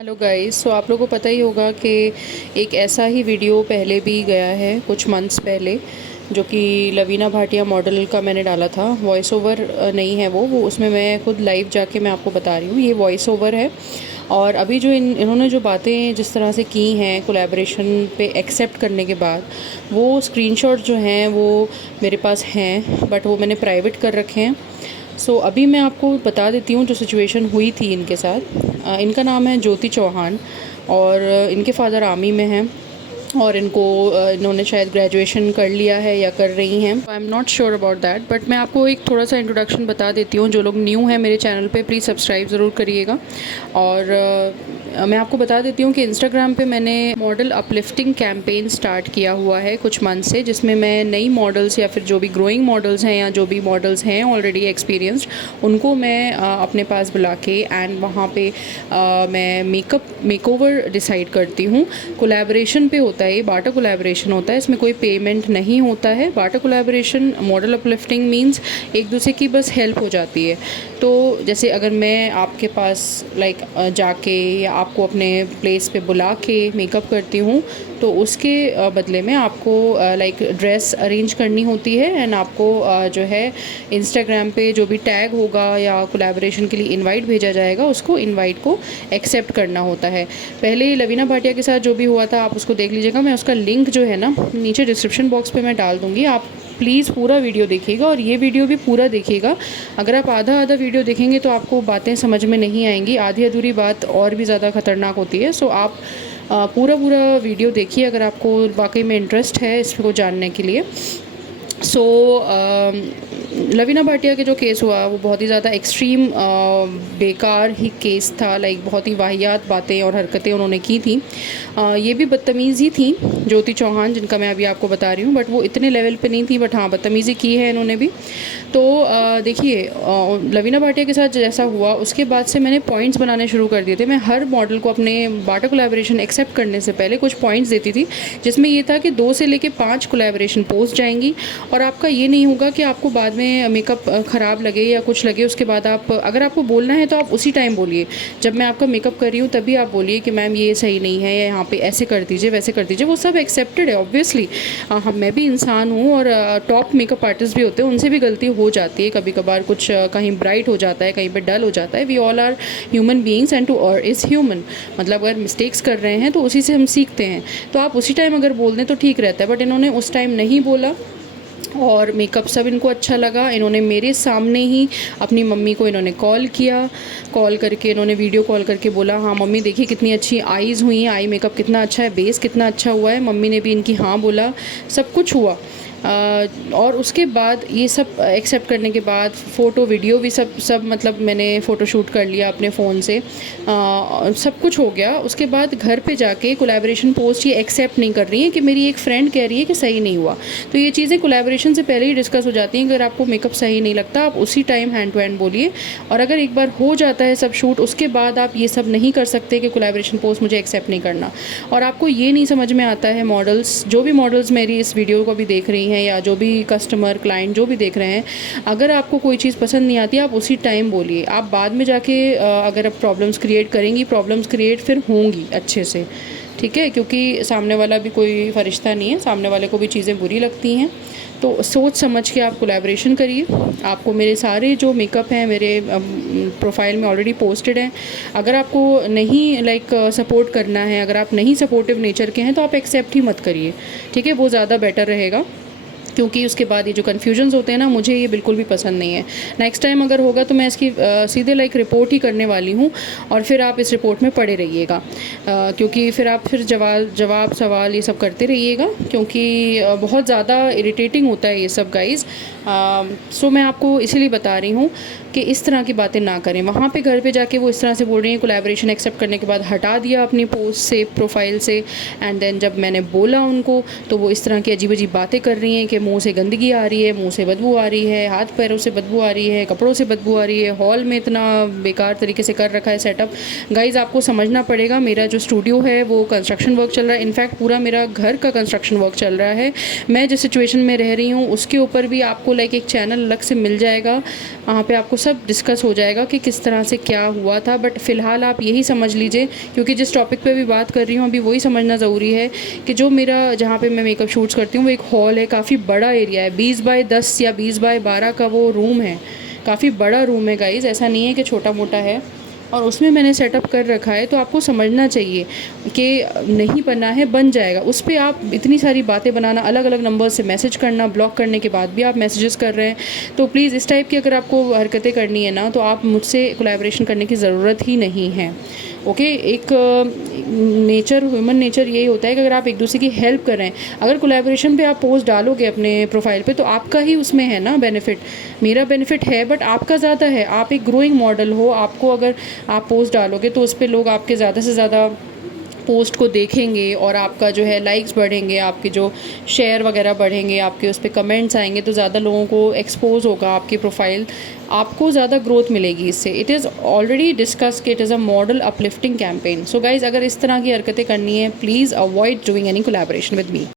Hello guys. सो आप लोगों को पता ही होगा कि एक ऐसा ही वीडियो पहले भी गया है कुछ मंथ्स पहले, जो कि लवीना भाटिया मॉडल का मैंने डाला था। वॉइस ओवर नहीं है वो उसमें मैं खुद लाइव जाके मैं आपको बता रही हूँ, ये वॉइस ओवर है। और अभी जो इन्होंने जो बातें जिस तरह से की हैं कोलैबोरेशन पे एक्सेप्ट करने के बाद, वो स्क्रीनशॉट जो हैं वो मेरे पास हैं, बट वो मैंने प्राइवेट कर रखे हैं। अभी मैं आपको बता देती हूँ जो सिचुएशन हुई थी इनके साथ। इनका नाम है ज्योति चौहान और इनके फादर आर्मी में हैं और इन्होंने शायद ग्रेजुएशन कर लिया है या कर रही हैं। I am not sure about that, but मैं आपको एक थोड़ा सा इंट्रोडक्शन बता देती हूँ। जो लोग न्यू हैं मेरे चैनल पे प्लीज़ सब्सक्राइब ज़रूर करिएगा। और मैं आपको बता देती हूँ कि इंस्टाग्राम पे मैंने मॉडल अपलिफ्टिंग कैंपेन स्टार्ट किया हुआ है कुछ मंथ से, जिसमें मैं नई मॉडल्स या फिर जो भी ग्रोइंग मॉडल्स हैं या जो भी मॉडल्स हैं ऑलरेडी एक्सपीरियंस्ड, उनको मैं अपने पास बुला के एंड वहाँ पे मैं मेकओवर डिसाइड करती हूँ। कोलैबोरेशन पे होता है, ये बाटा कोलैबोरेशन होता है, इसमें कोई पेमेंट नहीं होता है। बाटा कोलैबोरेशन मॉडल अपलिफ्टिंग मींस एक दूसरे की बस हेल्प हो जाती है। तो जैसे अगर मैं आपके पास जाके या आपको अपने प्लेस पे बुला के मेकअप करती हूँ, तो उसके बदले में आपको ड्रेस अरेंज करनी होती है एंड आपको जो है इंस्टाग्राम पे जो भी टैग होगा या कोलैबोरेशन के लिए इनवाइट भेजा जाएगा, उसको इनवाइट को एक्सेप्ट करना होता है। पहले लवीना भाटिया के साथ जो भी हुआ था आप उसको देख लीजिएगा। मैं उसका लिंक जो है ना नीचे डिस्क्रिप्शन बॉक्स पे मैं डाल दूँगी, आप प्लीज़ पूरा वीडियो देखिएगा और ये वीडियो भी पूरा देखिएगा। अगर आप आधा आधा वीडियो देखेंगे तो आपको बातें समझ में नहीं आएंगी, आधी अधूरी बात और भी ज़्यादा ख़तरनाक होती है। आप पूरा वीडियो देखिए अगर आपको वाकई में इंटरेस्ट है इसको जानने के लिए। लवीना भाटिया के जो केस हुआ वो बहुत ही ज़्यादा एक्सट्रीम बेकार ही केस था। बहुत ही वाहियात बातें और हरकतें उन्होंने की थी। ये भी बदतमीज़ी थी ज्योति चौहान जिनका मैं अभी आपको बता रही हूँ, बट वो इतने लेवल पे नहीं थी, बट हाँ बदतमीज़ी की है इन्होंने भी। तो देखिए लवीना भाटिया के साथ जैसा हुआ उसके बाद से मैंने पॉइंट्स बनाने शुरू कर दिए थे। मैं हर मॉडल को अपने बाटा कोलैबोरेशन एक्सेप्ट करने से पहले कुछ पॉइंट्स देती थी, जिसमें ये था कि 2 से लेके 5 कोलैबोरेशन पोस्ट जाएंगी और आपका ये नहीं होगा कि आपको बाद में मेकअप ख़राब लगे या कुछ लगे उसके बाद आप, अगर आपको बोलना है तो आप उसी टाइम बोलिए। जब मैं आपका मेकअप कर रही हूँ तभी आप बोलिए कि मैम ये सही नहीं है या यहाँ पे ऐसे कर दीजिए वैसे कर दीजिए। वो सब एक्सेप्टेड है ऑब्वियसली। मैं भी इंसान हूँ और टॉप मेकअप आर्टिस्ट भी होते हैं, उनसे भी गलती हो जाती है कभी कभार। कुछ कहीं ब्राइट हो जाता है, कहीं पे डल हो जाता है। We all are human beings and to err is human. मतलब अगर मिस्टेक्स कर रहे हैं तो उसी से हम सीखते हैं। तो आप उसी टाइम अगर बोल दें तो ठीक रहता है, बट इन्होंने उस टाइम नहीं बोला और मेकअप सब इनको अच्छा लगा। इन्होंने मेरे सामने ही अपनी मम्मी को इन्होंने कॉल किया, कॉल करके इन्होंने वीडियो कॉल करके बोला हाँ मम्मी देखिए कितनी अच्छी आईज़ हुई हैं, आई मेकअप कितना अच्छा है, बेस कितना अच्छा हुआ है। मम्मी ने भी इनकी हाँ बोला, सब कुछ हुआ। और उसके बाद ये सब एक्सेप्ट करने के बाद फ़ोटो वीडियो भी सब मतलब मैंने फ़ोटो शूट कर लिया अपने फ़ोन से। सब कुछ हो गया। उसके बाद घर पे जाके कोलैबोरेशन पोस्ट ये एक्सेप्ट नहीं कर रही हैं कि मेरी एक फ्रेंड कह रही है कि सही नहीं हुआ। तो ये चीज़ें कोलैबोरेशन से पहले ही डिस्कस हो जाती हैं। अगर आपको मेकअप सही नहीं लगता आप उसी टाइम हैंड टू हैंड बोलिए। और अगर एक बार हो जाता है सब शूट, उसके बाद आप ये सब नहीं कर सकते कि कोलैबोरेशन पोस्ट मुझे एक्सेप्ट नहीं करना। और आपको ये नहीं समझ में आता है, मॉडल्स जो भी मॉडल्स मेरी इस वीडियो को भी देख रही हैं या जो भी कस्टमर क्लाइंट जो भी देख रहे हैं, अगर आपको कोई चीज़ पसंद नहीं आती आप उसी टाइम बोलिए। आप बाद में जाके अगर आप प्रॉब्लम्स क्रिएट करेंगी, प्रॉब्लम्स क्रिएट फिर होंगी अच्छे से, ठीक है? क्योंकि सामने वाला भी कोई फरिश्ता नहीं है, सामने वाले को भी चीज़ें बुरी लगती हैं। तो सोच समझ के आप कोलैबोरेशन करिए। आपको मेरे सारे जो मेकअप हैं मेरे प्रोफाइल में ऑलरेडी पोस्टेड हैं। अगर आपको नहीं सपोर्ट करना है, अगर आप नहीं सपोर्टिव नेचर के हैं तो आप एक्सेप्ट ही मत करिए, ठीक है? वो ज़्यादा बेटर रहेगा, क्योंकि उसके बाद ये जो कन्फ्यूजन्स होते हैं ना, मुझे ये बिल्कुल भी पसंद नहीं है। नेक्स्ट टाइम अगर होगा तो मैं इसकी सीधे रिपोर्ट ही करने वाली हूँ और फिर आप इस रिपोर्ट में पड़े रहिएगा। क्योंकि फिर आप जवाब सवाल ये सब करते रहिएगा, क्योंकि बहुत ज़्यादा इरिटेटिंग होता है ये सब गाइज़। मैं आपको इसीलिए बता रही हूँ कि इस तरह की बातें ना करें। वहाँ पे घर पे जाके वो इस तरह से बोल रही हैं, कोलैबोरेशन एक्सेप्ट करने के बाद हटा दिया अपनी पोस्ट से, प्रोफाइल से। एंड देन जब मैंने बोला उनको तो वो इस तरह की अजीब अजीब बातें कर रही हैं कि मुंह से गंदगी आ रही है, मुंह से बदबू आ रही है, हाथ पैरों से बदबू आ रही है, कपड़ों से बदबू आ रही है, हॉल में इतना बेकार तरीके से कर रखा है सेटअप। गाइज़ आपको समझना पड़ेगा, मेरा जो स्टूडियो है वो कंस्ट्रक्शन वर्क चल रहा है, इनफैक्ट पूरा मेरा घर का कंस्ट्रक्शन वर्क चल रहा है। मैं जिस सिचुएशन में रह रही हूँ उसके ऊपर भी आपको लाइक एक चैनल अलग से मिल जाएगा, वहाँ पे आपको सब डिस्कस हो जाएगा कि किस तरह से क्या हुआ था। बट फ़िलहाल आप यही समझ लीजिए, क्योंकि जिस टॉपिक पे भी बात कर रही हूँ अभी वही समझना ज़रूरी है कि जो मेरा जहाँ पे मैं मेकअप शूट्स करती हूँ वो एक हॉल है, काफ़ी बड़ा एरिया है, 20 बाय 10 या 20 बाय 12 का वो रूम है, काफ़ी बड़ा रूम है गाइज़, ऐसा नहीं है कि छोटा मोटा है। और उसमें मैंने सेटअप कर रखा है, तो आपको समझना चाहिए कि नहीं बना है, बन जाएगा। उस पर आप इतनी सारी बातें बनाना, अलग अलग नंबर से मैसेज करना, ब्लॉक करने के बाद भी आप मैसेजेस कर रहे हैं, तो प्लीज़ इस टाइप की अगर आपको हरकतें करनी है ना, तो आप मुझसे कोलैबोरेशन करने की ज़रूरत ही नहीं है। ओके, एक नेचर, ह्यूमन नेचर यही होता है कि अगर आप एक दूसरे की हेल्प कर रहे हैं, अगर कोलैबोरेशन पे आप पोस्ट डालोगे अपने प्रोफाइल पे, तो आपका ही उसमें है ना बेनिफिट, मेरा बेनिफिट है बट आपका ज़्यादा है। आप एक ग्रोइंग मॉडल हो, आपको अगर आप पोस्ट डालोगे तो उस पर लोग आपके ज़्यादा से ज़्यादा पोस्ट को देखेंगे और आपका जो है लाइक्स बढ़ेंगे, आपके जो शेयर वगैरह बढ़ेंगे, आपके उस पर कमेंट्स आएंगे, तो ज़्यादा लोगों को एक्सपोज होगा आपकी प्रोफाइल, आपको ज़्यादा ग्रोथ मिलेगी इससे। इट इज़ ऑलरेडी डिस्कस कि it is a model uplifting campaign. So guys, अगर इस तरह की हरकतें करनी है, please avoid doing any collaboration with me.